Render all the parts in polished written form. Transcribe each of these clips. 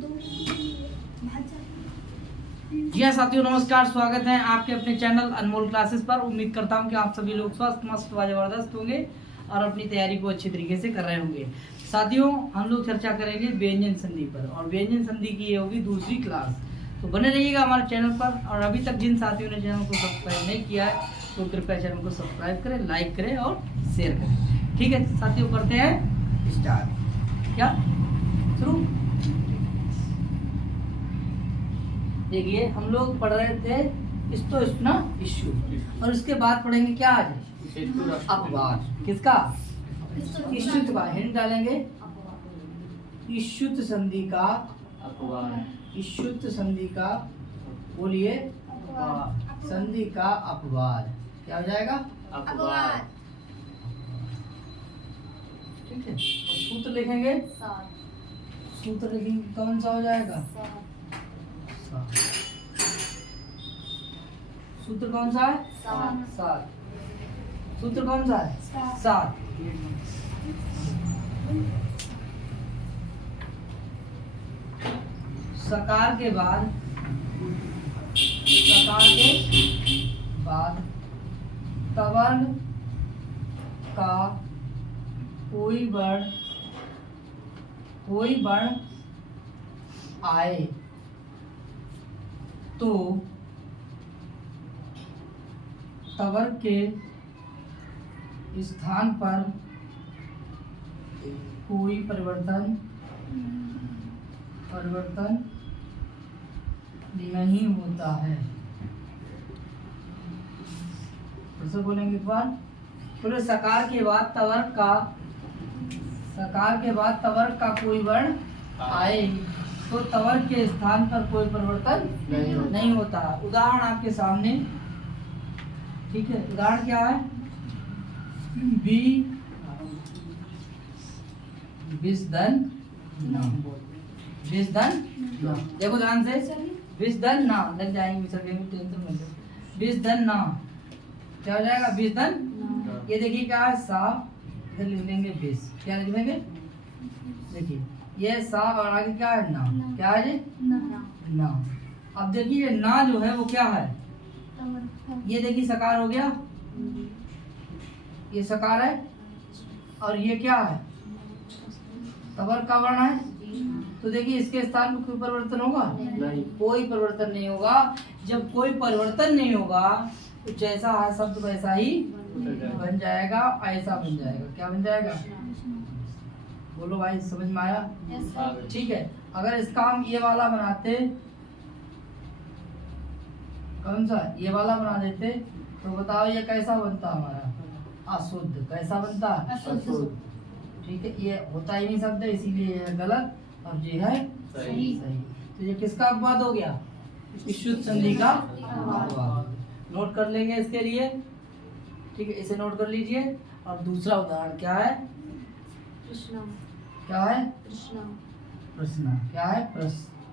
जी हाँ साथियों, नमस्कार। स्वागत है आपके अपने चैनल अनमोल क्लासेस पर। उम्मीद करता हूँ कि आप सभी लोग स्वस्थ मस्त व जबरदस्त होंगे और अपनी तैयारी को अच्छी तरीके से कर रहे होंगे। साथियों, हम लोग चर्चा करेंगे व्यंजन संधि पर, और व्यंजन संधि की ये होगी दूसरी क्लास। तो बने रहिएगा हमारे चैनल पर। और अभी तक जिन साथियों ने चैनल को सब्सक्राइब नहीं किया है तो कृपया चैनल को सब्सक्राइब करें, लाइक करें और शेयर करें। ठीक है साथियों, करते हैं स्टार्ट। क्या शुरू? देखिए, हम लोग पढ़ रहे थे इश्यू, और उसके बाद पढ़ेंगे क्या आज? अपवाद। किसका? इश्युत का। हिंट डालेंगे। इश्युत संधि का अपवाद। इश्युत संधि का, बोलिए, संधि का अपवाद। क्या हो जाएगा? अपवाद। ठीक है। और सूत्र लिखेंगे। सूत्र लिखेंगे, कौन सा हो जाएगा? सूत्र कौन सा है? सात। सूत्र कौन सा है? सात। सकार के बाद तवर्ग का कोई वर्ण आए तो तवर्ग के स्थान पर कोई परिवर्तन नहीं होता है। फिर से बोलेंगे एक बार। बोले, सकार के बाद तवर्ग का कोई वर्ण आए तो तवर्ग के स्थान पर कोई परिवर्तन नहीं होता। उदाहरण आपके सामने। ठीक है, उदाहरण क्या है? विस्दन देखो ध्यान से। विस्दन ना लग जाएंगे, टेंशन मत लो। विस्दन ना क्या हो जाएगा? विस्दन। ये देखिए क्या है? सा। इधर लिख लेंगे विस। क्या लिख लेंगे? देखिए, ये सा और आगे क्या है? ना। क्या है जी? ना। अब देखिए, ये ना जो है वो क्या है? ये देखिए सकार हो गया, ये सकार है, और ये क्या है? तवर्ग का वर्ण है। तो देखिए, इसके स्थान पर कोई परिवर्तन होगा? नहीं, कोई परिवर्तन नहीं होगा। जब कोई परिवर्तन नहीं होगा तो जैसा है शब्द वैसा ही बन जाएगा, ऐसा बन जाएगा। क्या बन जाएगा? बोलो भाई, समझ में आया? ठीक है। अगर इसका हम ये वाला बनाते, कौन सा? ये वाला बना देते, तो बताओ ये कैसा बनता हमारा? अशुद्ध। कैसा बनता? अशुद्ध। ठीक है, ये होता ही नहीं शब्द, इसीलिए ये गलत और ये है सही। तो ये किसका अपवाद हो गया? इश्युत संधि का अपवाद। नोट कर लेंगे इसके लिए। ठीक है, इसे नोट कर लीजिए। और दूसरा उदाहरण क्या है? क्या है? प्रश्न। क्या है?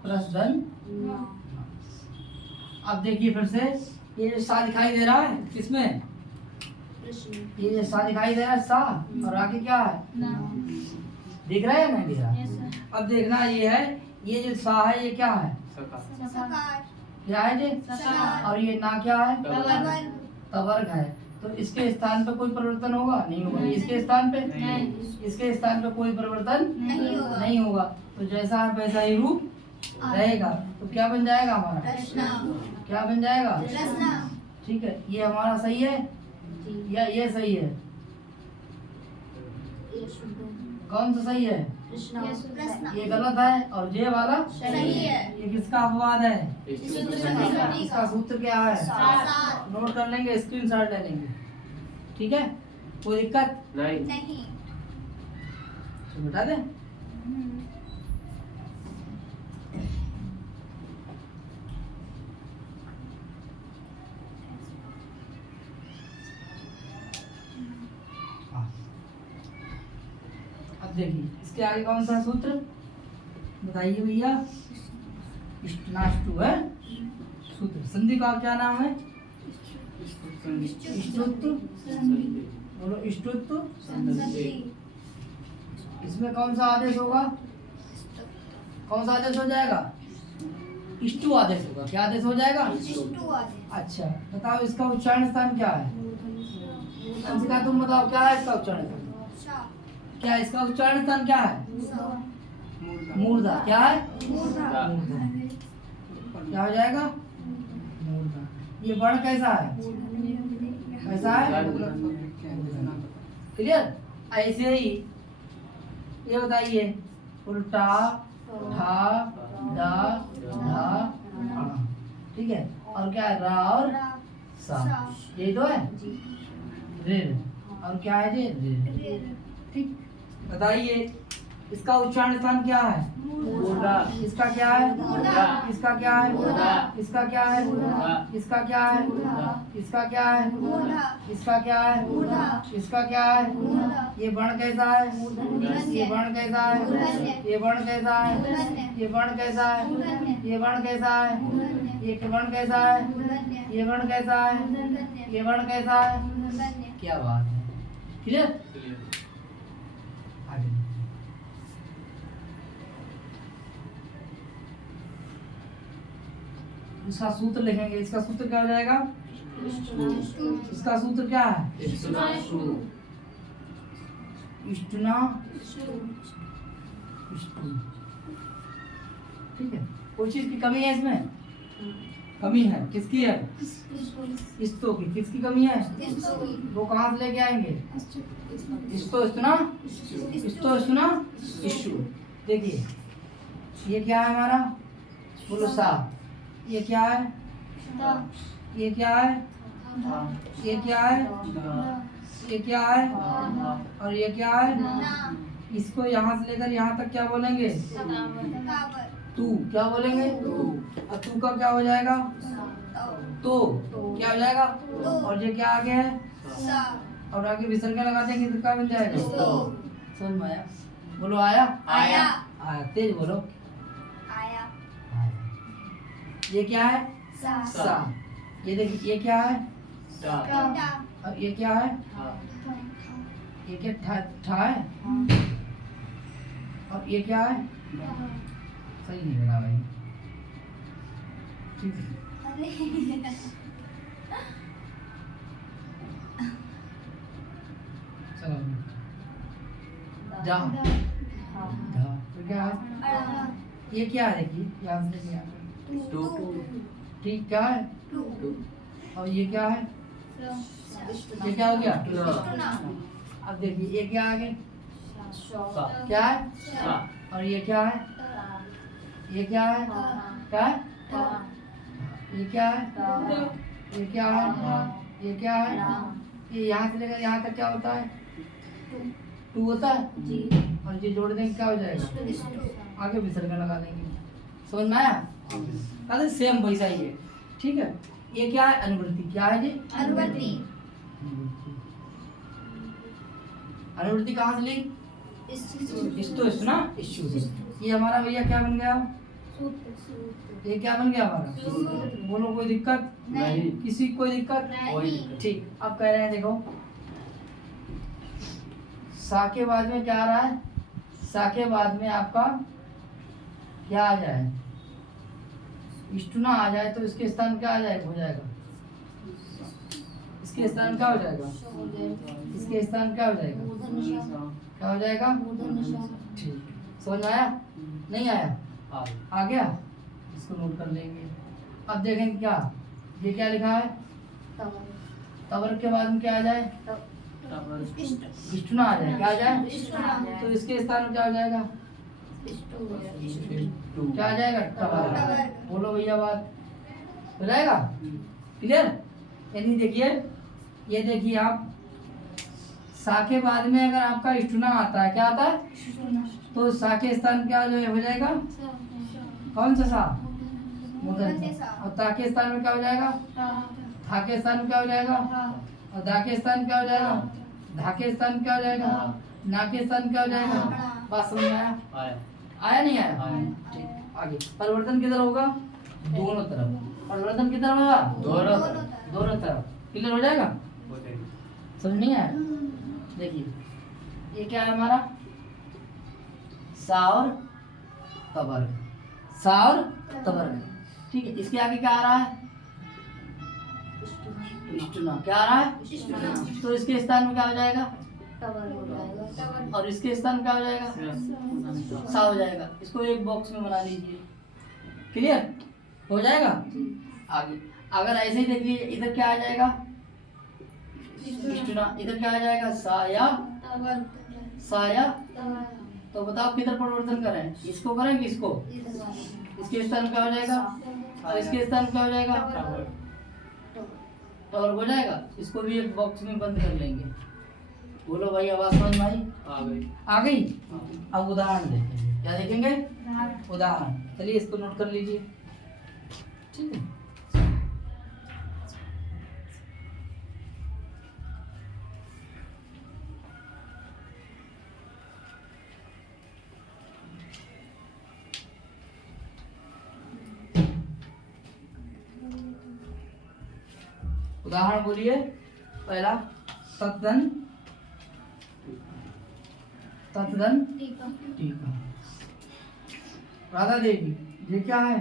प्रश्न। अब देखिए फिर से, ये जो सा दिखाई दे रहा है किसमें? ये जो सा दिखाई दे रहा है सा, और आगे क्या है? दिख रहा है नहीं दिख रहा? अब देखना, ये है, ये जो सा है ये क्या है? क्या है जी? और ये ना क्या है? तवर्ग है। तो इसके स्थान पे कोई परिवर्तन होगा? नहीं होगा। इसके स्थान पे इसके स्थान पे कोई परिवर्तन नहीं होगा। तो जैसा है वैसा ही रूप रहेगा। तो क्या बन जाएगा हमारा? क्या बन जाएगा? ठीक है, ये हमारा सही है या ये सही है? कौन सा सही है? ये गलत है, और ये वाला सही है। ये किसका अपवाद है? इसका सूत्र क्या है? नोट कर लेंगे, स्क्रीनशॉट ले लेंगे। ठीक है, कोई दिक्कत नहीं। तो बता दें। अब देखिए, इसके आगे कौन सा सूत्र बताइए भैया? इष्टनाष्टु है सूत्र। संधि का क्या नाम है? इष्टुत्व। बोलो, इष्टुत्व। इसमें कौन सा आदेश होगा? कौन सा आदेश हो जाएगा? इष्टु आदेश होगा। क्या आदेश हो जाएगा? इष्टु आदेश। अच्छा बताओ इसका उच्चारण स्थान क्या है? अंशिका तुम बताओ क्या है इसका उच्चारण स्थान? क्या इसका उच्चारण स्थान क्या है? मूर्धा। क्या है? मूर्धा। क्या हो जाएगा? मूर्धा। ये वर्ण कैसा है? कैसा है? क्लियर? ऐसे ही ये बताइए उल्टा ठा ढा ढा हाँ। ठीक है। और क्या है? रा और सा। ये दो है। ऋ और क्या है जी? ऋ। ठीक। बताइए इसका उच्चारण स्थान क्या है? मूर्धा। इसका क्या है? मूर्धा। इसका क्या है? मूर्धा। इसका क्या है? मूर्धा। इसका क्या है? मूर्धा। इसका क्या है? मूर्धा। इसका क्या है? मूर्धा। इसका क्या है? मूर्धा। ये वर्ण कैसा है? मूर्धन्य। ये वर्ण कैसा है? मूर्धन्य। ये वर्ण कैसा है? मूर्धन्य। ये वर्ण कैसा है? मूर्धन्य। ये वर्ण कैसा है? मूर्धन्य। ये वर्ण कैसा है? मूर्धन्य। ये वर्ण कैसा है? मूर्धन्य। ये वर्ण कैसा है? मूर्धन्य। क्या बात है। क्लियर? आगे इसका सूत्र लिखेंगे। इसका सूत्र क्या हो जाएगा? इसका सूत्र क्या है? इष्टुना। इष्टु। ठीक है। कोई चीज की कमी है इसमें? कमी है। किसकी है? इस्तो की। किसकी कमी है? वो कहाँ से लेके आएंगे? इस्तो इष्टुना। इस्तो इष्टुना इष्टु। देखिए ये क्या है हमारा? बोलो सा। ये क्या है? ये क्या है? ये क्या है? ये क्या है? और ये क्या है? इसको यहाँ से लेकर यहाँ तक क्या बोलेंगे? तू। क्या बोलेंगे? और तू का क्या हो जाएगा? तो। क्या हो जाएगा? और ये क्या आगे है? और आगे विसर्ग लगा देंगे तो क्या बन जाएगा? समझ में आया? बोलो आया। आया। आया। तेज बोलो। आया। ये क्या है? सा। ये देखिए ये क्या है? और ये क्या है? ये क्या ठा है? और ये क्या है? सही नहीं बना भाई। ठीक है। चलो जा तो क्या है? ये क्या है? देखिए यहाँ से क्या है? ठीक। क्या है? और ये क्या है? ये क्या हो गया? अब देखिए ये क्या आगे? क्या है? और ये क्या है? ये क्या है? क्या है? ये क्या है? ये क्या है? ये क्या है? ये यहाँ से लेकर यहाँ तक क्या होता है? टू होता है। और ये जोड़ देंगे क्या हो जाएगा? आगे विसर्ग लगा देंगे। समझ में आया? अरे सेम वैसा ही है। ठीक है। ये क्या है? अनुवृत्ति। क्या है जी? अनुवृत्ति। अनुवृत्ति कहाँ से ली? इष्टो इष्टुना इष्टु से। ये हमारा भैया क्या बन गया? ये क्या बन गया हमारा? बोलो कोई दिक्कत? नहीं। किसी कोई दिक्कत? नहीं। ठीक। अब कह रहे हैं देखो सा के बाद में क्या आ रहा है? सा के बाद में आपका क्या आ जाए? इष्टुना आ जाए तो इसके स्थान क्या आ जाएगा? हो जाएगा इसके स्थान क्या हो जाएगा? इसके स्थान क्या हो जाएगा? क्या हो जाएगा? ठीक। समझ आया? नहीं आया? आ गया? इसको नोट कर लेंगे। अब देखेंगे क्या ये क्या लिखा है? तवर के बाद में क्या आ जाए? इष्टुना आ जाए। क्या आ जाए? तो इसके स्थान में क्या हो जाएगा? क्या आ जाएगा? टवर। बोलो भैया बात हो जाएगा? क्लियर? यानी देखिए ये देखिए आप सा के बाद में अगर आपका इष्टुना आता है क्या आता है? तो सा के स्थान क्या हो जाएगा? कौन सा सा? मूर्धन्य सा। और ता के स्थान में क्या हो जाएगा? था के स्थान में क्या हो जाएगा? और दा के स्थान क्या हो जाएगा? धा के स्थान क्या हो जाएगा? ना के स्थान क्या हो जाएगा? बात समझ में आया? आया नहीं आया? ठीक। आगे परिवर्तन किधर होगा? दोनों तरफ। परिवर्तन किधर होगा? दोनों तरफ। क्लियर हो जाएगा? समझ नहीं आया? देखिए ये क्या है हमारा? सा और तवर्ग। सा और तवर्ग। ठीक है, इसके आगे क्या आ रहा है? इष्टुना। क्या आ रहा है? तो इसके स्थान में क्या हो जाएगा? और इसके स्थान में क्या हो जाएगा? सा हो जाएगा। इसको एक बॉक्स में बना लीजिए। क्लियर हो जाएगा? आगे अगर ऐसे ही देख लीजिए, इधर क्या आ जाएगा? इष्टुना। इधर क्या आ जाएगा? सा या तो बताओ किधर परिवर्तन करें? इसको करें कि इसको? इसके स्थान में क्या हो जाएगा? और इसके स्थान में क्या हो जाएगा? टॉवर हो जाएगा। इसको भी एक बॉक्स में बंद कर लेंगे। बोलो भाई, आवाज समझ में आई? आ गई। अब उदाहरण देखेंगे। क्या देखेंगे? उदाहरण। चलिए इसको नोट कर लीजिए। ठीक है, उदाहरण बोलिए। पहला तत्गन टीका। राधा देवी, ये क्या है?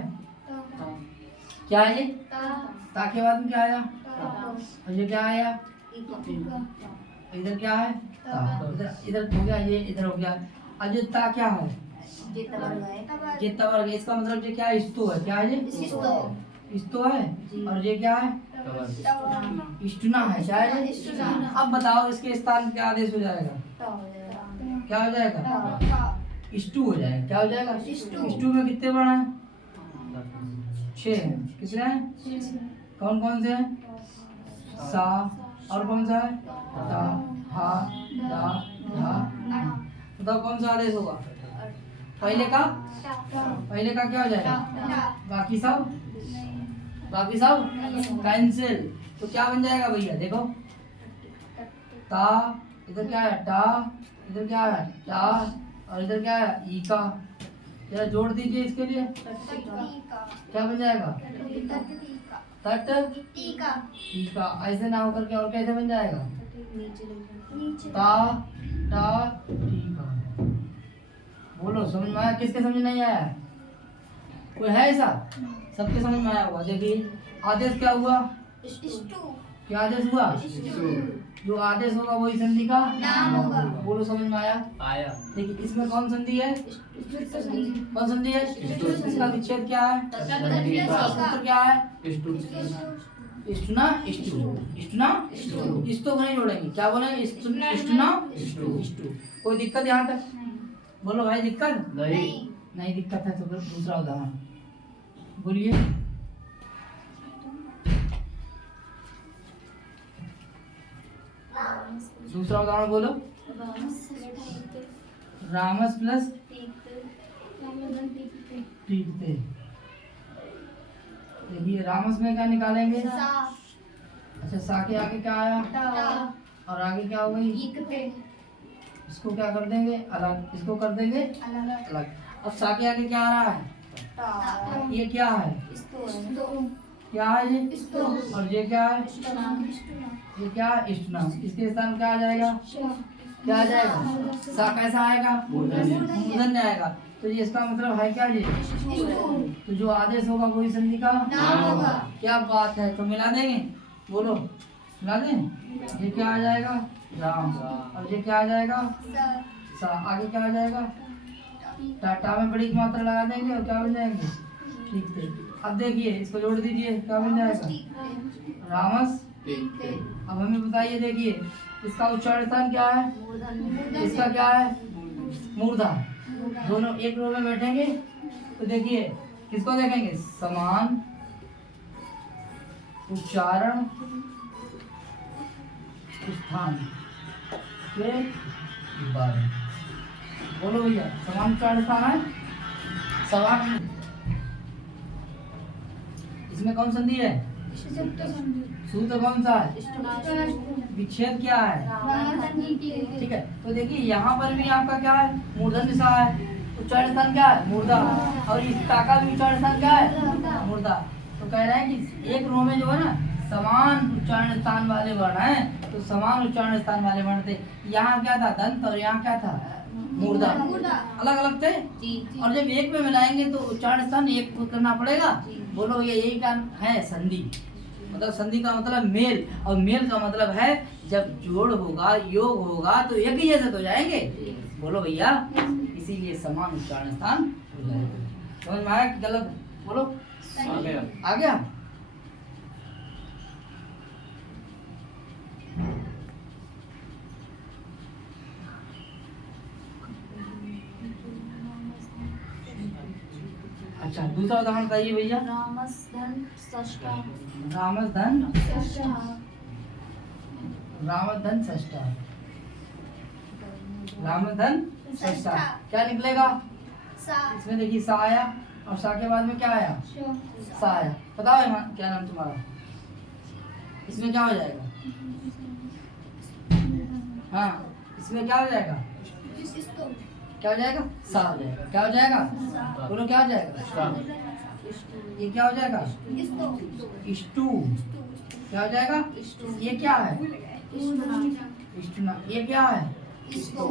क्या है ये? ता के बाद में क्या आया? और ये क्या आया? इधर क्या है? इधर हो गया, ये इधर हो गया। अब ये ता क्या है? ये तवर्ग। इसका मतलब ये क्या है? इस्तु है। क्या है ये? इस्तो है। और ये क्या है? इष्टुना है। क्या है ये? अब बताओ इसके स्थान क्या आदेश हो जाएगा? क्या हो जाएगा? इष्टु हो जाएगा। क्या हो जाएगा? इष्टु में कितने वर्ण हैं? 6 हैं। कितने हैं? कौन कौन से हैं? सा और कौन सा है? ता, हा, दा, धा। बताओ कौन सा आदेश होगा? पहले का क्या हो जाएगा? बाकी सब कैंसिल। तो क्या बन जाएगा भैया? देखो, ता, इधर क्या है? टा, इधर क्या है? टा, और इधर क्या है? ई का। जरा जोड़ दीजिए इसके लिए। क्या बन जाएगा? तट टीका। ऐसे ना होकर के और कैसे बन जाएगा? ता टा टीका। बोलो, समझ में आया? किसके समझ नहीं आया? कोई है ऐसा? सबके समझ में आया होगा। देखिए आदेश क्या हुआ? क्या आदेश हुआ? जो आदेश होगा वही संधि का नाम होगा। बोलो, समझ में आया? देखिए इसमें कौन संधि है? कौन संधि है? इसका विच्छेद क्या है? सूत्र क्या है? इष्टुना इष्टु। इस्तो को नहीं जोड़ेंगे। क्या बोले? इष्टुना इष्टु। कोई दिक्कत यहाँ तक? बोलो भाई, दिक्कत नहीं दिक्कत है तो फिर दूसरा उदाहरण बोलिए। दूसरा उदाहरण बोलो। रामस प्लस टीकते। देखिए रामस में क्या निकालेंगे? अच्छा, सा के आगे क्या आया? और आगे क्या हो गई? इसको क्या कर देंगे? अलग। इसको कर देंगे अलग। अब सा के आगे क्या आ रहा है? ये क्या है? क्या है ये? और ये क्या है? ये क्या है? इष्टुना। इसके स्थान में क्या आ जाएगा? क्या आ जाएगा? सा कैसा आएगा? मूर्धन्य आएगा। तो ये इसका मतलब है क्या? ये तो जो आदेश होगा वही संधि का नाम होगा। क्या बात है? तो मिला देंगे। बोलो, मिला दें। ये क्या आ जाएगा? राम। और ये क्या आ जाएगा? सा। आगे क्या आ जाएगा? टाटा में बड़ी मात्रा लगा देंगे और क्या बन जाएंगे? ठीक है। अब देखिए इसको जोड़ दीजिए। क्या बन जाएगा? रामस। अब हमें बताइए, देखिए इसका उच्चारण स्थान क्या है? इसका क्या है? मूर्धा। दोनों एक रो में बैठेंगे तो देखिए किसको देखेंगे? समान उच्चारण स्थान के बारे में। बोलो भैया, समान उच्चारण स्थान है। समान। इसमें कौन संधि है? सूत्र कौन सा है? विच्छेद क्या है? ठीक है। तो देखिए यहाँ पर भी आपका क्या है? मूर्धन्य सा है। उच्चारण स्थान क्या है? मूर्धा। और इस ता का भी उच्चारण स्थान क्या है? मूर्धा। तो कह रहे हैं कि एक रो में जो है ना समान उच्चारण स्थान वाले वर्ण हैं, तो समान उच्चारण स्थान वाले वर्ण थे। यहाँ क्या था? दंत और यहाँ क्या था? मूर्धा मूर्धा। अलग अलग थे। और जब एक में मिलाएंगे तो उच्चारण स्थान एक करना पड़ेगा। बोलो ये यही का है संधि। मतलब संधि का मतलब मेल, और मेल का मतलब है जब जोड़ होगा, योग होगा तो एक ही जैसे तो जाएंगे। बोलो भैया, इसीलिए समान उच्चारण स्थान हो जाएगा। समझ में आया कि गलत? बोलो आ गया। अच्छा, दूसरा उदाहरण बताइए भैया। रामस्धन षष्ठा। रामधन षष्ठा। रामधन षष्ठा। रामधन षष्ठा षष्ठा। क्या निकलेगा? सा इसमें देखिए सा आया, और सा के बाद में क्या आया? सा आया। बताओ इमान, क्या नाम तुम्हारा? इसमें क्या हो जाएगा? हाँ, इसमें क्या हो जाएगा? इसको क्या हो जाएगा? सा हो जाएगा। क्या हो जाएगा? बोलो क्या हो जाएगा? ये क्या हो जाएगा? इसको इष्टु। क्या हो जाएगा? ये क्या है? इष्टुना। ये क्या है? इसको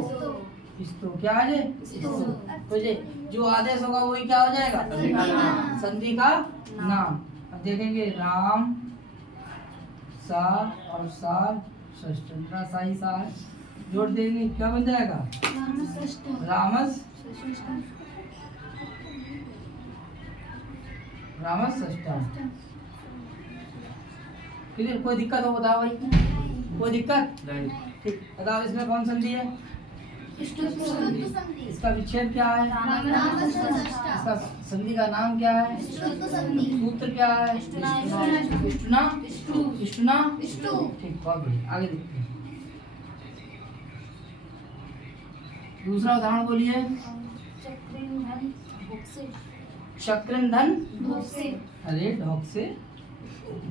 इष्टु। क्या है ये? तो ये जो आदेश होगा वही क्या हो जाएगा? संधि का नाम। अब देखेंगे राम सा और सार षष्ठा, सा ही सा है, जोड़ देंगे क्या बन जाएगा? रामस रामस षष्ठा। क्लियर? कोई दिक्कत हो बताओ भाई। कोई दिक्कत? ठीक, बताओ इसमें कौन संधि है? इसका विच्छेद क्या है? इसका संधि का नाम क्या है? सूत्र क्या है? इष्टुना। इष्टुना। ठीक, बहुत बढ़िया। आगे देखते हैं। दूसरा उदाहरण बोलिए। चक्रिंधन भोक्से। चक्रंधन। भोक्से। अरे ढोक से।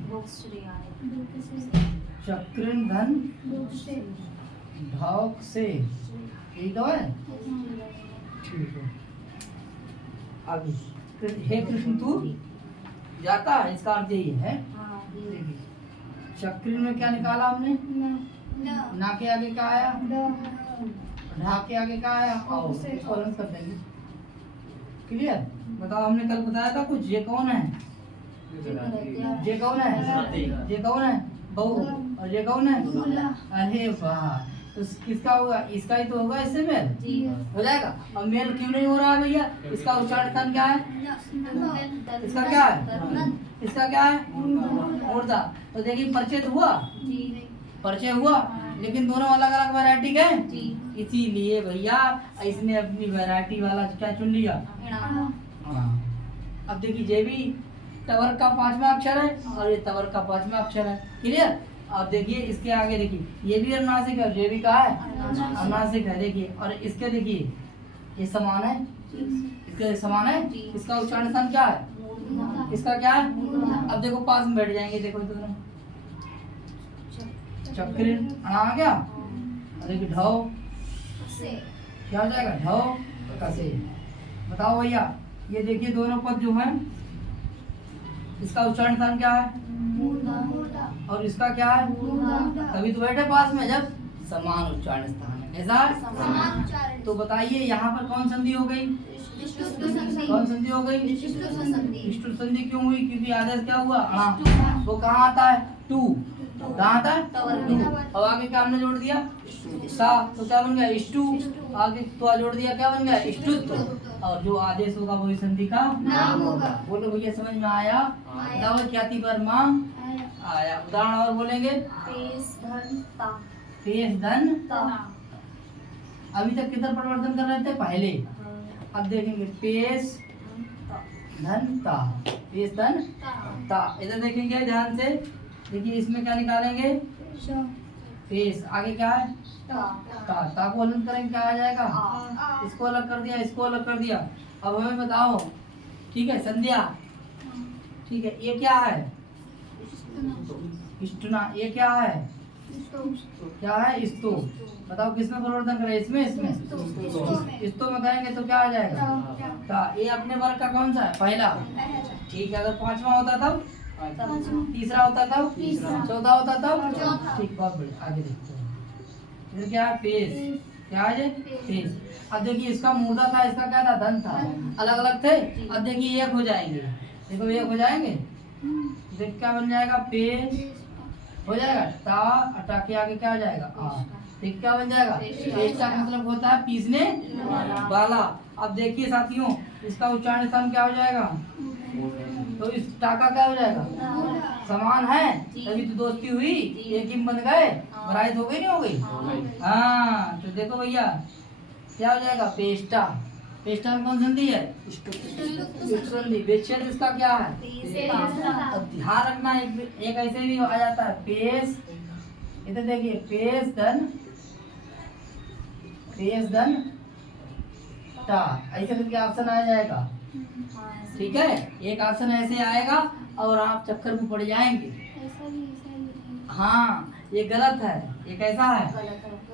भोक्से चक्रंधन ढोक से, यही तो है। ठीक है, आगे। हे कृष्ण तू जाता है, इसका अर्थ यही है। देखिए, चक्र में क्या निकाला हमने? ना के आगे क्या आया? ढा के आगे क्या आया? आओ इसको अलग कर देंगे। क्लियर? बताओ, हमने कल बताया था कुछ। ये कौन है? ये कौन है? ये कौन है? बहू। और ये कौन है? अरे वाह, तो किसका होगा? इसका ही तो होगा। इससे मेल हो जाएगा। अब मेल क्यों नहीं हो रहा है भैया? इसका उच्चारण स्थान क्या है? इसका क्या है? इसका क्या है? मूर्धा। तो देखिए परिचय तो हुआ, परिचय हुआ, लेकिन दोनों अलग अलग वैरायटी के। इसीलिए भैया इसने अपनी वैरायटी वाला क्या चुन लिया? हाँ। अब देखिए, ये भी तवर का 5वां अक्षर है और ये तवर का 5वां अक्षर है। क्लियर? अब देखिए इसके आगे देखिए, ये भी अनुनासिक है, ये भी कहा है अनुनासिक है। देखिए, और इसके देखिए ये समान है, इसके समान है। इसका उच्चारण स्थान क्या है? इसका क्या है? अब देखो पास में बैठ जाएंगे। देखो दोनों चक्र आ गया, और देखिए ढौ क्या हो जाएगा? ढौ कसे। बताओ भैया, ये देखिए दोनों पद जो है, इसका उच्चारण स्थान क्या है? और इसका क्या है? तभी तो बैठे पास में जब समान उच्चारण स्थान है। ऐसा? तो बताइए यहाँ पर कौन संधि हो गई? कौन संधि हो गई? इष्टु संधि क्यों हुई? क्योंकि आदेश क्या हुआ? हाँ, वो कहाँ आता है? टू। कहाँ आता है? टू। अब आगे क्या हमने जोड़ दिया? सा, तो क्या बन गया? इष्टु। आगे तो जोड़ दिया, क्या बन गया? इष्टुत्व। और जो आदेश होगा वही संधि का नाम होगा। बोलो भैया, समझ में आया? बताओ, क्या थी पर माँ आया। उदाहरण और बोलेंगे। पेश धन ता। पेश धन ता। अभी तक किधर परिवर्तन कर रहे थे? पहले। अब देखेंगे पेश धन ता। पेश धन ता। इधर देखेंगे ध्यान से। देखिए इसमें क्या निकालेंगे? पेश। आगे क्या है? ता को अलग करेंगे, क्या आ जाएगा? इसको अलग कर दिया, इसको अलग कर दिया। अब हमें बताओ, ठीक है, संध्या, ठीक है, ये क्या है? इष्टुना। ये क्या है? क्या है? इस्तु। बताओ किसमें परिवर्तन करें? इसमें। इस्तु में करेंगे तो क्या आ जाएगा? ता। ये अपने वर्ग का कौन सा है? पहला। ठीक है, अगर 5वां होता तब, तीसरा होता तब, चौथा होता तब। ठीक, बहुत बढ़िया। आगे देखते हैं। इधर क्या है? पेश। क्या है? पेश। अब देखिए इसका मूर्धा था, इसका क्या था? धन था, अलग अलग थे। अब देखिए एक हो जाएंगे, देखो एक हो जाएंगे, देख क्या बन जाएगा? पेश हो जाएगा। टा, अटा के आगे क्या हो जाएगा? आ। ठीक, क्या बन जाएगा? पेस्टा का मतलब होता है पीसने वाला। अब देखिए साथियों, इसका उच्चारण स्थान क्या हो जाएगा? तो इस टा का क्या हो जाएगा? समान है, तभी तो दोस्ती हुई, एक ही बन गए, बराइत हो गई नहीं हो गई? हाँ, तो देखो भैया क्या हो जाएगा? पेस्टा। पेस्टा में कौन संधि है? संधि। विच्छेद इसका क्या है? अब ध्यान रखना, एक ऐसे भी आ जाता है पेश, इधर देखिए पेश धन टा, ऐसे करके ऑप्शन आ जाएगा। ठीक है, एक ऑप्शन ऐसे आएगा और आप चक्कर में पड़ जाएंगे। हाँ, ये गलत है, ये कैसा है?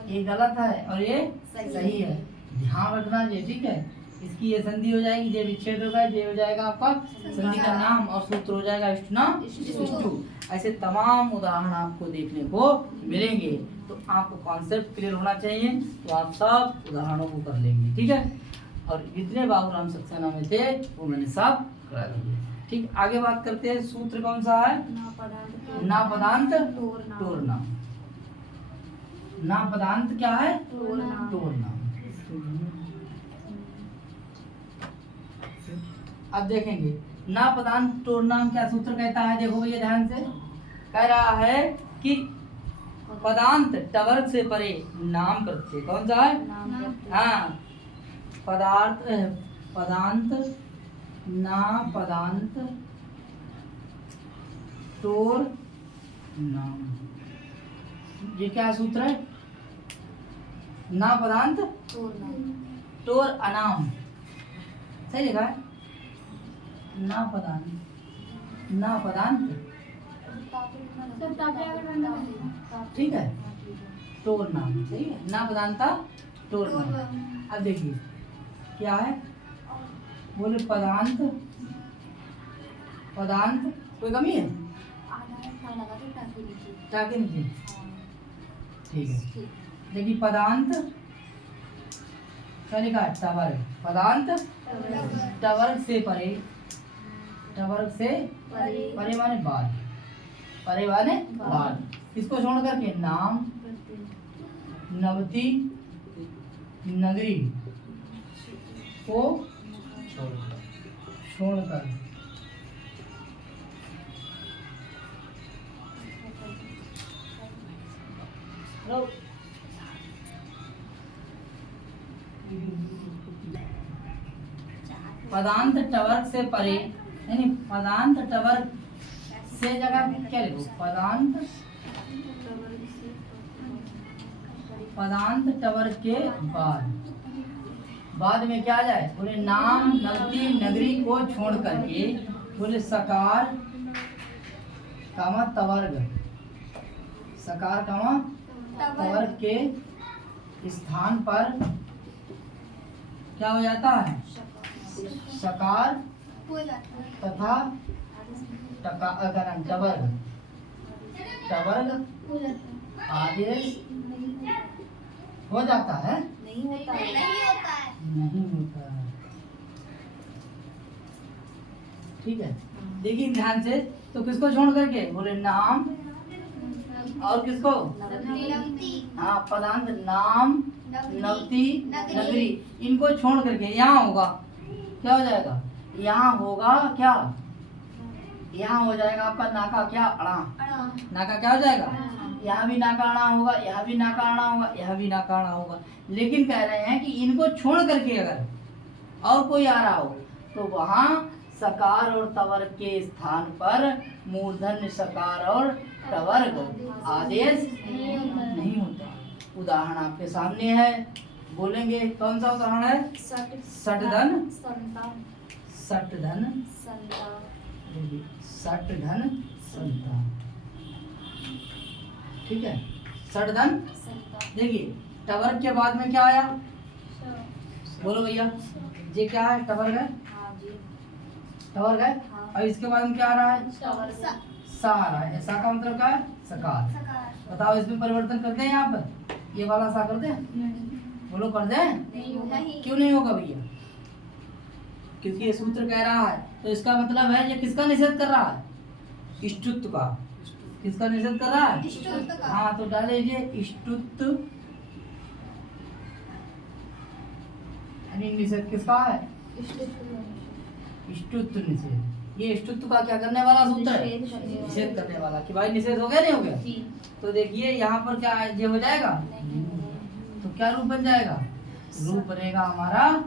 ये गलत है और ये सही है, ध्यान रखना ये। ठीक है, इसकी ये संधि हो जाएगी, ये विच्छेद होगा, ये हो जाएगा आपका संधि का नाम और सूत्र हो जाएगा इष्टु। ऐसे तमाम उदाहरण आपको देखने को मिलेंगे, तो आपको कॉन्सेप्ट क्लियर होना चाहिए, तो आप सब उदाहरणों को कर लेंगे। ठीक है, और जितने बाबूराम सक्सेना में थे वो मैंने सब करा दिए। ठीक, आगे बात करते हैं। सूत्र कौन सा है? ना पदांत टोरना। ना पदांत क्या है? टोरना। अब देखेंगे ना पदांत टोरना क्या सूत्र कहता है। देखो भैया ध्यान से, कह रहा है कि पदांत टवर्ग से परे नाम करते। कौन सा है? हाँ, पदांत ना पदांत टोर नाम, ये क्या सूत्र है? ना पदांत टोर अनाम, सही लिखा है। ना पदांत ठीक है, टोर नाम, सही है। ना पदांता टोर नाम। अब देखिए क्या है, बोले पदांत कोई कमी है? टाके नीचे, ठीक है। देखिए पदांत क्या लिखा है? टवर्ग। पदांत टवर्ग से परे, टवर्ग से परे माने बाद, परे माने बाद। इसको छोड़ करके नाम, नवती, नगरी को छोड़कर पदांत टवर्ग से परे, यानी पदांत टवर्ग से जगह क्या लिखो? पदांत टवर्ग के बाद में क्या आ जाए? बोले नाम, नवती, नगरी को छोड़ करके, बोले सकार कामा तवर्ग, सकार कामा तवर्ग के स्थान पर क्या हो जाता है? सकार तथा टवर्ग आदेश हो जाता है? नहीं होता है। नहीं होता है। ठीक है, देखिए ध्यान से, तो किसको छोड़ करके? बोले नाम और किसको? हाँ, पदांत नाम, नवती, नगरी, इनको छोड़ करके यहाँ होगा क्या हो जाएगा? यहाँ होगा क्या? यहाँ हो जाएगा आपका नाका क्या? अड़ा। नाका क्या हो जाएगा? यहाँ भी नाका अड़ा होगा, यहाँ भी नाका अड़ा होगा, यहाँ भी नाका अड़ा होगा। लेकिन कह रहे हैं कि इनको छोड़ करके अगर और कोई आ रहा हो तो वहाँ सकार और तवर्ग के स्थान पर मूर्धन्य सकार और टवर्ग आदेश नहीं होता। उदाहरण आपके सामने है, बोलेंगे कौन सा उदाहरण है? सटधन सटधन सटधन संता। ठीक है, सटधन। देखिए टवर्ग के बाद में क्या आया? बोलो भैया, ये क्या है? टवर्ग है, टवर्ग है। और इसके बाद में क्या आ रहा है? सा आ रहा है। सा का मतलब क्या है? सकार। बताओ इसमें परिवर्तन करते हैं यहाँ पर? ये वाला सा करते हैं? बोलो कर दें? नहीं। क्यों नहीं होगा भैया? क्योंकि ये सूत्र कह रहा है, तो इसका मतलब है ये किसका निषेध कर रहा है? इष्टुत्व का। किसका निषेध कर रहा है? इष्टुत्व का। हाँ, तो डाले इष्टुत्व, यानी निषेध किसका है? इष्टुत्व निषेध। ये इष्टुत्व का क्या करने वाला सूत्र है? निषेध करने वाला। कि भाई निषेध हो गया नहीं हो गया? तो देखिए यहाँ पर क्या ये हो जाएगा, तो क्या रूप बन जाएगा? रूप बनेगा हमारा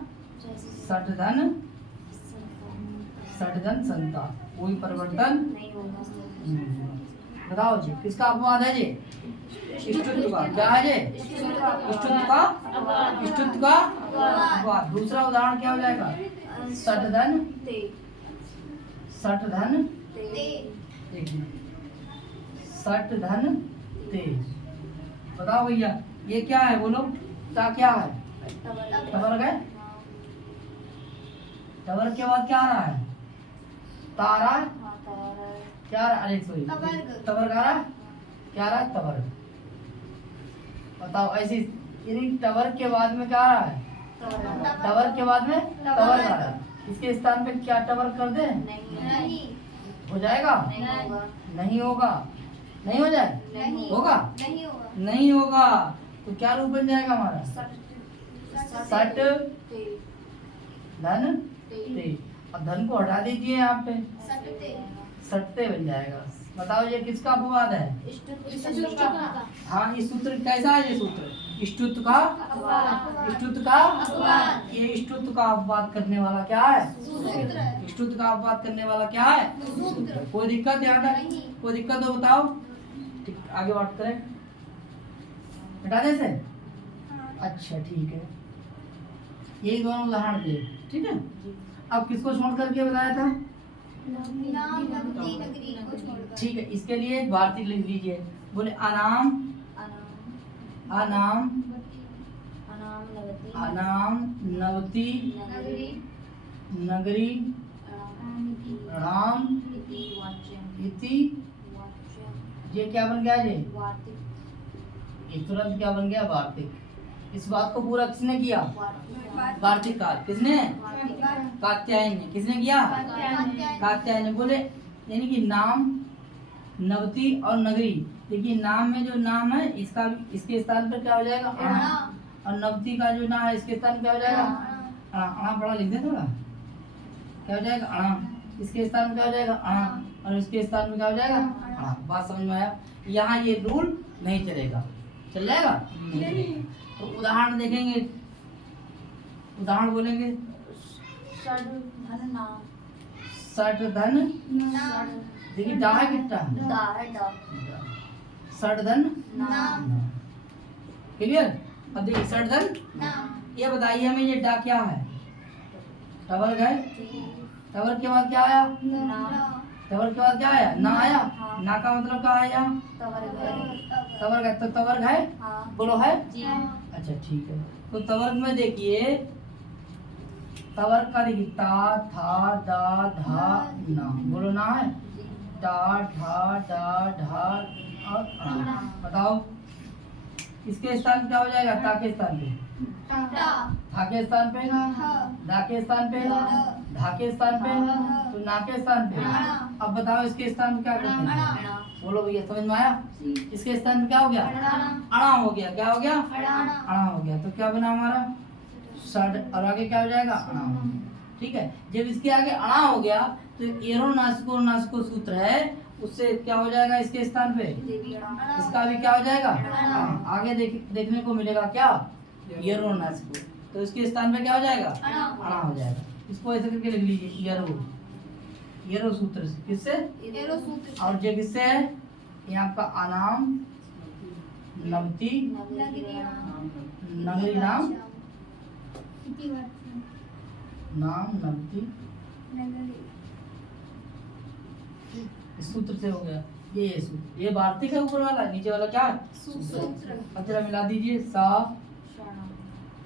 षटधन संता। कोई परिवर्तन नहीं होगा। बताओ जी, किसका अपवाद है जी? इष्टुत्व का। क्या है जी? इष्टुत्व का अपवाद। दूसरा उदाहरण क्या हो जाएगा? षटधन ते देखिए, षटधन ते। बताओ भैया ये क्या है? बोलो ता क्या है? टवर्ग है। टवर्ग के बाद क्या आ रहा है? तारा। क्या आ रहा? अरे सॉरी, तवर्ग आ रहा। क्या आ रहा है? तवर्ग। बताओ ऐसी, यानी टवर्ग के बाद में क्या आ रहा है? टवर्ग के बाद में तवर्ग आ रहा है। इसके स्थान पे क्या टवर्ग कर दे? नहीं। हो जाएगा? नहीं होगा। नहीं हो जाए? नहीं। होगा? नहीं होगा। नहीं होगा। तो क्या रूप बन जाएगा हमारा? षट धन ते। अब धन को हटा दीजिए यहाँ पे, सटते। सटते बन जाएगा। बताओ ये किसका अपवाद है? इष्टुत्व का। हाँ, इस सूत्र कैसा है? ये सूत्र इष्टुत्व का। इष्टुत्व का अपवाद। ये इष्टुत्व का अपवाद करने वाला क्या है? सूत्र। इष्टुत्व का अपवाद करने वाला क्या है? सूत्र। कोई दिक्कत यहाँ तक? नहीं। कोई दिक्कत हो बताओ। ठीक, आगे बात करें। हटा दे से? अच्छा ठीक है, यही दोनों उदाहरण थे। ठीक है, अब किसको छोड़ करके बताया था? नाम नगरी नगरी को छोड़कर। ठीक है, इसके लिए एक भारतीय लिख लीजिए। बोले अनाम, अनाम, अनाम नवती नगरी नगरी राम इति। ये क्या बन गया? ये तुरंत क्या बन गया? वार्तिक। इस बात को पूरा किसने किया? वार्तिक काल। किसने? कात्यायन ने। किसने किया? कात्यायन ने। बोले यानी कि नाम, नवती और नगरी। देखिए नाम में जो नाम है इसका, इसके स्थान पर क्या हो जाएगा? अणा। और नवती का जो नाम है इसके स्थान पर क्या हो जाएगा? अणा। अणा बड़ा लिख दे थोड़ा। क्या हो जाएगा? अणा। इसके स्थान पर क्या हो जाएगा? अणा। और इसके स्थान पर क्या हो जाएगा? अणा। बात समझ में आया? यहाँ ये रूल नहीं चलेगा। चल जाएगा? नहीं चलेगा। तो उदाहरण देखेंगे, उदाहरण बोलेंगे। षटधन, देखिए डा है कितना? षटधन। नाम। क्लियर? अब देखिए षटधन। नाम। ये बताइए हमें, ये डा क्या है? टवर्ग है। टवर्ग के बाद क्या आया? टवर्ग के बाद क्या आया? ना आया। ना का मतलब क्या है यहाँ? तवर्ग है। तो तवर्ग है? बोलो है? अच्छा ठीक है, तो तवर्ग में देखिए, तवर्ग का देखिए ता था दा धा ना। बोलो ना है? टा ढा डा ढा और अणा। बताओ इसके स्थान पे क्या हो जाएगा? ता के स्थान पे, था के स्थान पे, दा के स्थान पे, धा के स्थान पे, तो ना के स्थान पे। अब बताओ इसके स्थान पे क्या करते हैं? बोलो भैया, समझ में आया? इसके स्थान पे क्या हो गया? अणा हो गया। क्या हो गया? अणा हो गया। तो क्या बना हमारा? षड। और आगे क्या हो जाएगा? अणा। ठीक है, जब इसके आगे अणा हो गया तो एरो नासिको नासिको सूत्र है, उससे क्या हो जाएगा? इसके स्थान पे इसका भी क्या हो जाएगा? आगे देखने को मिलेगा क्या? एरो नासिको। तो इसके स्थान पे क्या हो जाएगा? अणा हो जाएगा। इसको ऐसे करके लिख लीजिए, एरो। एरो सूत्र से। किससे? और ये किससे है? ये आपका अनाम, नवती, नगरी नाम, नाम नवती, इस सूत्र से हो गया। ये सूत्र, ये वार्तिक है ऊपर वाला, नीचे वाला क्या है? सूत्र। अब जरा मिला दीजिए, सा,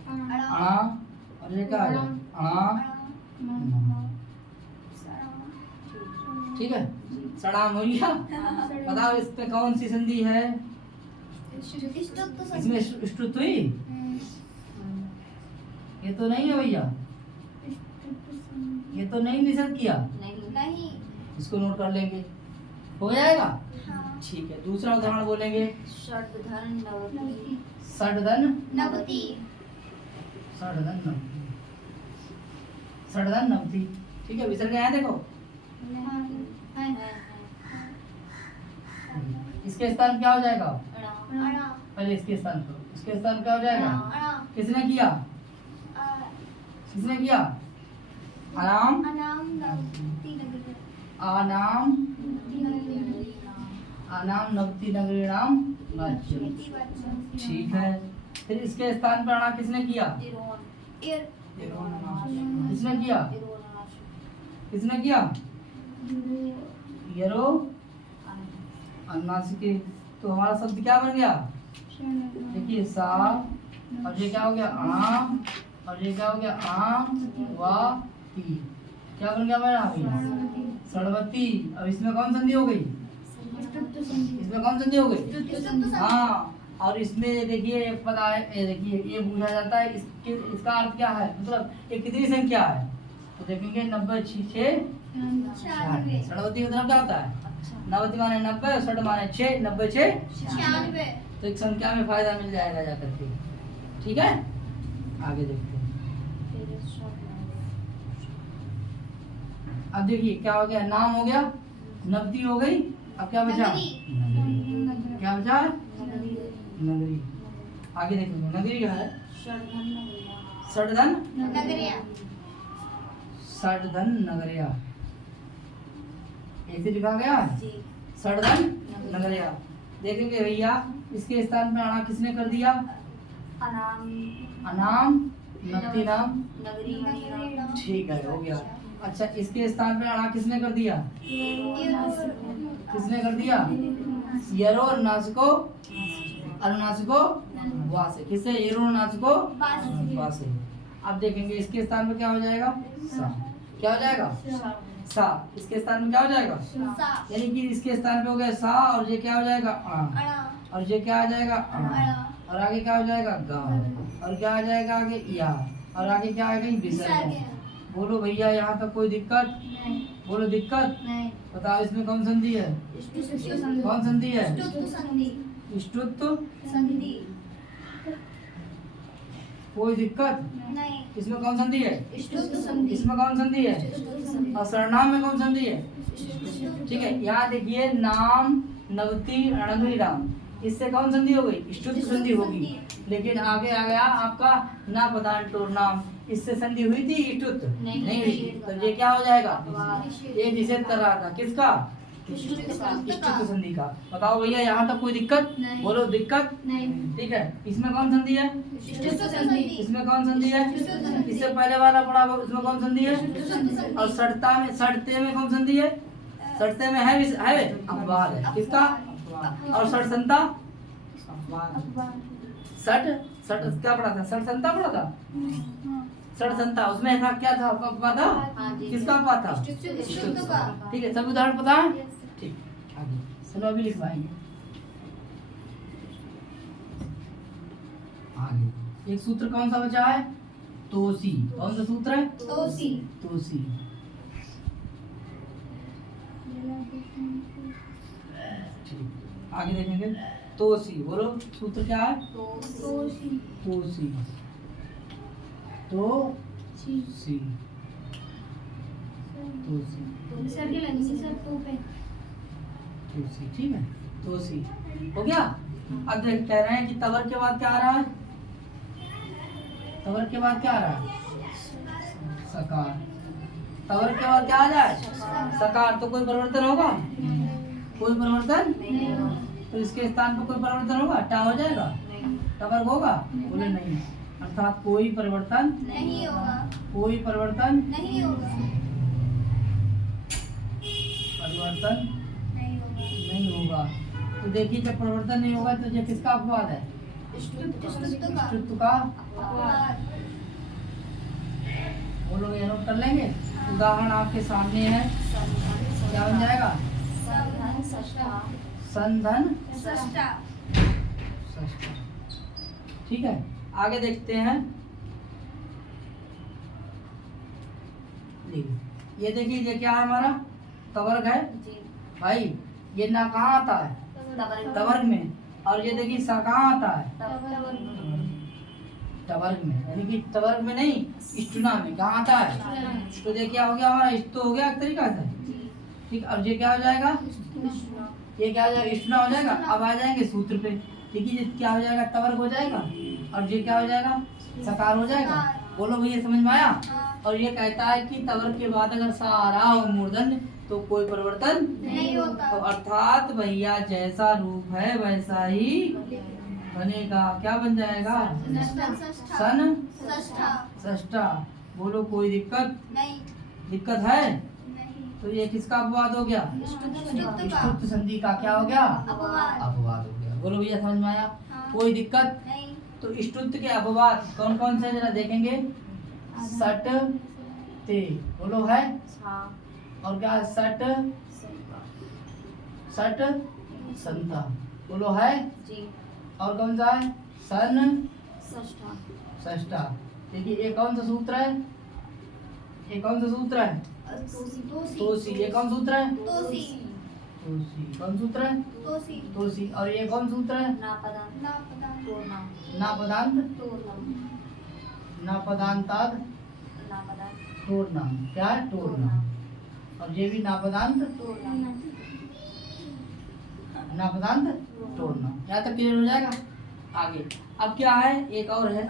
अणा, और ये क्या है? अणा। ठीक है, सड़ाम हो गया। बताओ इस पे कौन सी संधि है? इसमें इष्टुत्व हुई? ये तो नहीं है भैया, ये तो नहीं निषेध किया, नहीं। इसको नोट कर लेंगे, हो जाएगा। हाँ। ठीक है, दूसरा उदाहरण बोलेंगे। षड्धन नवति षड्धन नवती। षड्धन नवती, षड्धन नवती। ठीक है, विसर्ग है देखो, इसके स्थान क्या हो जाएगा, अणा। पहले इसके स्थान पर, इसके स्थान क्या हो जाएगा, अणा। किसने किया, किसने किया, आनाम, अनाम नवती नगरी। आनाम, नगरी। आनाम नवती नगरी नाम राज्य। ठीक है, फिर इसके स्थान पर आना किसने किया, एर। किसने किया, किसने किया, यरो अनुनासिकी। तो हमारा शब्द क्या बन गया, देखिए सा, और ये क्या हो गया आम, और ये क्या हो गया आम वा ती, क्या बन गया मेरा षड़वती। अब इसमें कौन संधि हो गई, इसमें कौन संधि हो गई, हाँ। और इसमें ये देखिए एक पता है, ये देखिए ये पूछा जाता है इसके, इसका अर्थ क्या है, मतलब ये कितनी संख्या है, तो देखेंगे 90 6 छियानवे। षड़वती मतलब क्या होता है, नवती माने 90, षड माने 6, 90 6 छियानवे। तो एक संख्या में फायदा मिल जाएगा जाकर के। ठीक है, आगे देखते हैं। अब देखिए क्या हो गया, नाम हो गया, नवती हो गई, अब क्या बचा, नगरी। क्या बचा, नगरी। आगे देखेंगे, नगरी क्या है, षड्धन, नगरिया। षड्धन नगरिया, ऐसे लिखा गया है, षड्धन नगरिया। देखेंगे भैया इसके स्थान पे आना किसने कर दिया, अनाम नवती नाम। ठीक है, हो गया। अच्छा, इसके स्थान पे आना किसने कर दिया, किसने कर दिया, यरो अनुनासिको, अनुनासिको वासे, किससे, यरो अनुनासिको वासे। अब देखेंगे इसके स्थान पे क्या हो जाएगा, सा, क्या हो जाएगा, सा। इसके स्थान में क्या हो जाएगा, यानी कि इसके स्थान पे हो गया सा, और ये क्या हो जाएगा आ, और ये क्या आ जाएगा आ, और आगे क्या हो जाएगा गा, और क्या आ जाएगा आगे या, और आगे क्या आएगा विसर्ग। बोलो भैया यहाँ तक कोई दिक्कत, बोलो दिक्कत, बताओ इसमें कौन संधि है, कौन संधि है, ष्टुत्व। कोई दिक्कत, इसमें कौन संधि है, इसमें कौन संधि है, और सर्वनाम में कौन संधि है। ठीक है, यहाँ देखिए नाम नवती अणगरी राम, इससे कौन संधि हो गई, ष्टुत्व संधि होगी। लेकिन आगे आ गया आपका ना पता टोर नाम, इससे संधि हुई थी ष्टुत्व नहीं हुई, तो ये क्या हो जाएगा, ये निषेध कर रहा था किसका, ष्टुत्व संधि का। बताओ भैया यहाँ तक कोई दिक्कत, बोलो दिक्कत। ठीक है, इसमें कौन संधि है, इसमें कौन संधि है, इससे पहले वाला पढ़ा इसमें कौन संधि है, और सड़ता में, सड़ते में कौन संधि है, सड़ते में है अपवाद है किसका, और सड़संता, सट सट क्या पढ़ा था, सड़संता पढ़ा था, सड़संता, उसमें था क्या था, अपवाद था, किसका अपवाद था, ठीक है, सब उदाहरण पता है। ठीक, आगे चलो अभी लिखवाएंगे। आगे एक सूत्र कौन सा बचा है, तोसी। कौन सा सूत्र है, तोसी। तोसी। ठीक, आगे देखेंगे तोसी। बोलो सूत्र क्या है, तोसी। तोसी, तोसी, तोसी, सर के लगेंगे सर तो पे। तोसी। ठीक है, तोसी हो गया। अब देख कह रहे हैं कि तवर के बाद क्या आ रहा है, तवर के बाद क्या आ रहा है, सकार। तवर के बाद क्या आ जाए, सकार। तो कोई परिवर्तन होगा, कोई परिवर्तन, तो इसके स्थान पर कोई परिवर्तन होगा, टा हो जाएगा, तवर होगा, बोले नहीं, अर्थात कोई परिवर्तन नहीं होगा, कोई परिवर्तन नहीं होगा, परिवर्तन नहीं होगा, नहीं होगा। तो देखिए जब परिवर्तन नहीं होगा तो ये किसका अपवाद है, ष्टुत्व का। बोलो ये नोट कर लेंगे। उदाहरण आपके सामने है, क्या बन जाएगा, संधन षष्ठा। षष्ठ। ठीक है, आगे देखते हैं। देखिए ये देखिए ये क्या है हमारा तवर्ग है जी भाई। ये ना कहाँ आता है तवर्ग में, और ये देखिए सा कहाँ आता है तवर्ग में, यानी कि तवर्ग में नहीं स्टुना में। कहाँ आता है? तो देखिए क्या हो गया हमारा, तो हो गया एक तरीका से। ठीक, अब ये क्या हो जाएगा, ये क्या हो जाएगा स्टुना हो जाएगा। अब आ जाएंगे सूत्र पे। ठीक है, ये क्या हो जाएगा तवर्ग हो जाएगा, और ये क्या हो जाएगा सकार हो जाएगा। बोलो भैया समझ में आया? और ये कहता है कि तवर्ग के बाद अगर सा आ रहा हो मूर्धन्य तो कोई परिवर्तन नहीं होता। तो अर्थात भैया जैसा रूप है वैसा ही बनेगा। क्या बन जाएगा? सन षष्ठा। बोलो कोई दिक्कत? नहीं दिक्कत है? नहीं तो ये किसका अपवाद हो गया? इष्टुत संधि का क्या हो गया? अपवाद। अपवाद हो गया। बोलो भैया समझ में आया? हाँ। कोई दिक्कत? नहीं तो इष्टुत के अपवाद कौन कौन से जरा देखेंगे। सट ते बोलो है, और क्या है? सट सट संता बोलो है, जी और कौन सा है? सन षष्ठा षष्ठा। देखिए ये कौन सा सूत्र है? ये कौन सा सूत्र है? तोसी। ये कौन सूत्र है? तोसी तोसी। कौन सूत्र है? तोसी तोसी। और ये कौन सूत्र है? नापदान ना पता तोड़ना नापदांत तोड़ना नापदांताद नापदान तोड़ना। क्या है? तोड़ना। और ये भी नापदांत तोड़ना नापदांत तोड़ना। यहाँ तक क्लियर हो जाएगा। आगे अब क्या है, एक और है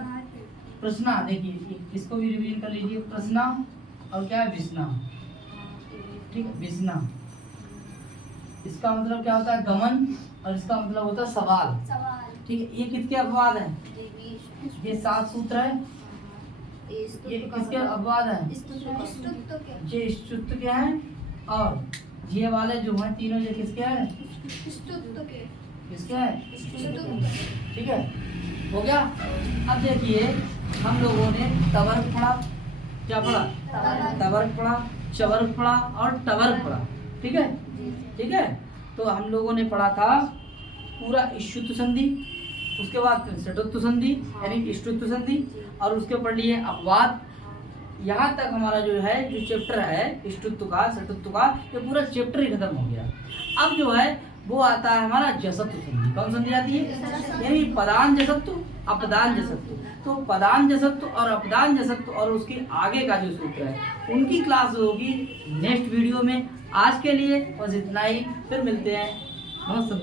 प्रश्ना। देखिए इसको भी रिवीजन कर लीजिए। प्रश्ना और क्या है? विस्ना। ठीक है, विस्ना इसका मतलब क्या होता है? गमन, और इसका मतलब होता है सवाल। सवाल। ठीक है, ये किसके अपवाद है? देवी ये 7 सूत्र है, ये किसके अपवाद है? इष्टुत्व के ये इष्टुत्व के हैं, और ये वाले जो हैं तीनों ये किसके हैं? इष्टुत्व के किसके हैं? इष्टुत्व। ठीक है, हो गया। अब देखिए हम लोगों ने तवर्ग पढ़ा, क्या पढ़ा? तवर्ग पढ़ा, चवर्ग पढ़ा और टवर्ग पढ़ा। ठीक है, ठीक है। तो हम लोगों ने पढ़ा था पूरा इष्टुत्व संधि, उसके बाद फिर षटुत्व संधि यानी इष्टुत्व संधि, और उसके पढ़ लिए अपवाद। यहाँ तक हमारा जो है जो चैप्टर है इष्टुत्व का षटुत्व का, ये पूरा चैप्टर ही खत्म हो गया। अब जो है वो आता है हमारा जसत्व संधि। कौन संधि आती है? यानी पदान जसत्व अपदान जसत्व। तो पदान जसत्व और अपदान जसत्व और उसके आगे का जो सूत्र है उनकी क्लास होगी नेक्स्ट वीडियो में। आज के लिए बस इतना ही, फिर मिलते हैं। नमस्ते।